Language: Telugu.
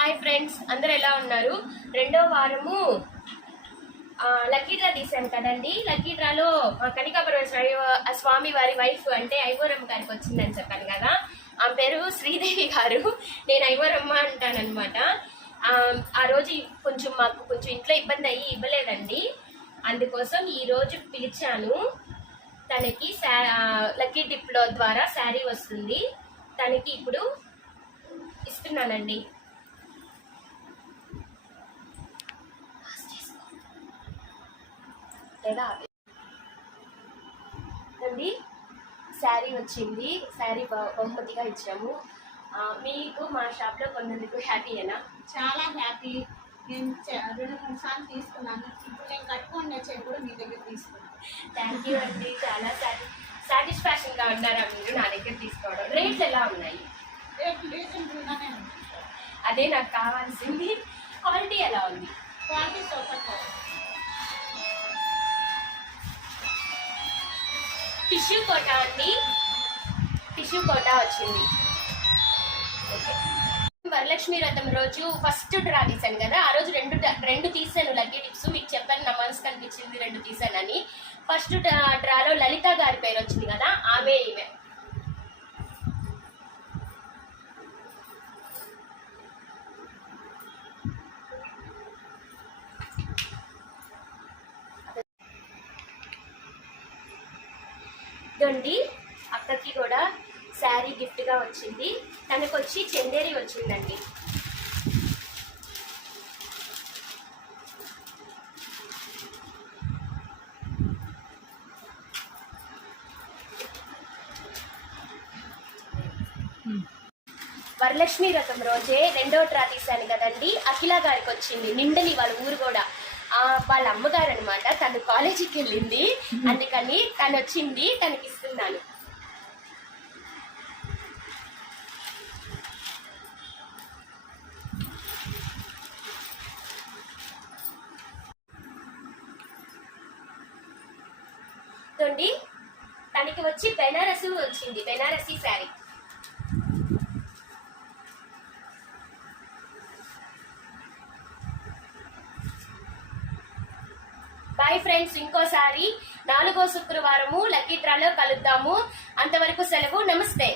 హాయ్ ఫ్రెండ్స్, అందరు ఎలా ఉన్నారు? రెండో వారము లక్కీ డ్రా తీసాం కదండి. లక్కీ డ్రాలో కనికాపరమేశ్వర స్వామి వారి వైఫ్ అంటే ఐవోరమ్మ గారికి వచ్చిందని చెప్పాను కదా. ఆమె పేరు శ్రీదేవి గారు, నేను ఐవోరమ్మ అంటానన్నమాట. ఆ రోజు మాకు కొంచెం ఇంట్లో ఇబ్బంది అయ్యి ఇవ్వలేదండి, అందుకోసం ఈ రోజు పిలిచాను. తనకి లక్కీ డిప్లో ద్వారా శారీ వస్తుంది, తనకి ఇప్పుడు ఇస్తున్నానండి. అండి శారీ వచ్చింది, శారీ బహుమతిగా ఇచ్చాము. మీకు మా షాప్లో కొన్నందుకు హ్యాపీయేనా? చాలా హ్యాపీ. నేను 2-3 సార్లు తీసుకున్నాను, ఇప్పుడు నేను కట్టుకునే చెయ్యి కూడా మీ దగ్గర తీసుకున్నాను. థ్యాంక్ యూ అండి, చాలా సాటిస్ఫాక్షన్గా ఉన్నారా మీరు నా దగ్గర తీసుకోవడం? రేట్లు ఎలా ఉన్నాయి? రీజనబుల్గానే ఉంది, అదే నాకు కావాల్సింది. క్వాలిటీ ఎలా ఉంది? Quality super quality. టిష్యూ కోటా అండి, టిష్యూ కోటా వచ్చింది. వరలక్ష్మి వ్రతం రోజు ఫస్ట్ డ్రా తీసాను కదా, ఆ రోజు రెండు తీసాను లక్కీ టిప్స్. మీకు చెప్పాను, నా మనసు కనిపించింది 2 తీసానని. ఫస్ట్ డ్రాలో లలిత గారి పేరు వచ్చింది కదా, ఆమె ఈమె. ఇదండి, అక్కకి కూడా శారీ గిఫ్ట్గా వచ్చింది. తనకు వచ్చి చందేరి వచ్చిందండి. వరలక్ష్మి వ్రతం రోజే రెండో డ్రా తీశాను కదండి, అఖిల గారికి వచ్చింది. నిండలి వాళ్ళ ఊరు కూడా, వాళ్ళ అమ్మగారు అనమాట. తను కాలేజీకి వెళ్ళింది, అందుకని తను వచ్చింది, తనకి ఇస్తున్నాను. తనకి వచ్చి బెనారసి వచ్చింది, బెనారసి శారీ. బాయ్ ఫ్రెండ్స్, ఇంకోసారి 4వ శుక్రవారము లక్కీ డ్రాలో కలుద్దాము. అంతవరకు సెలవు, నమస్తే.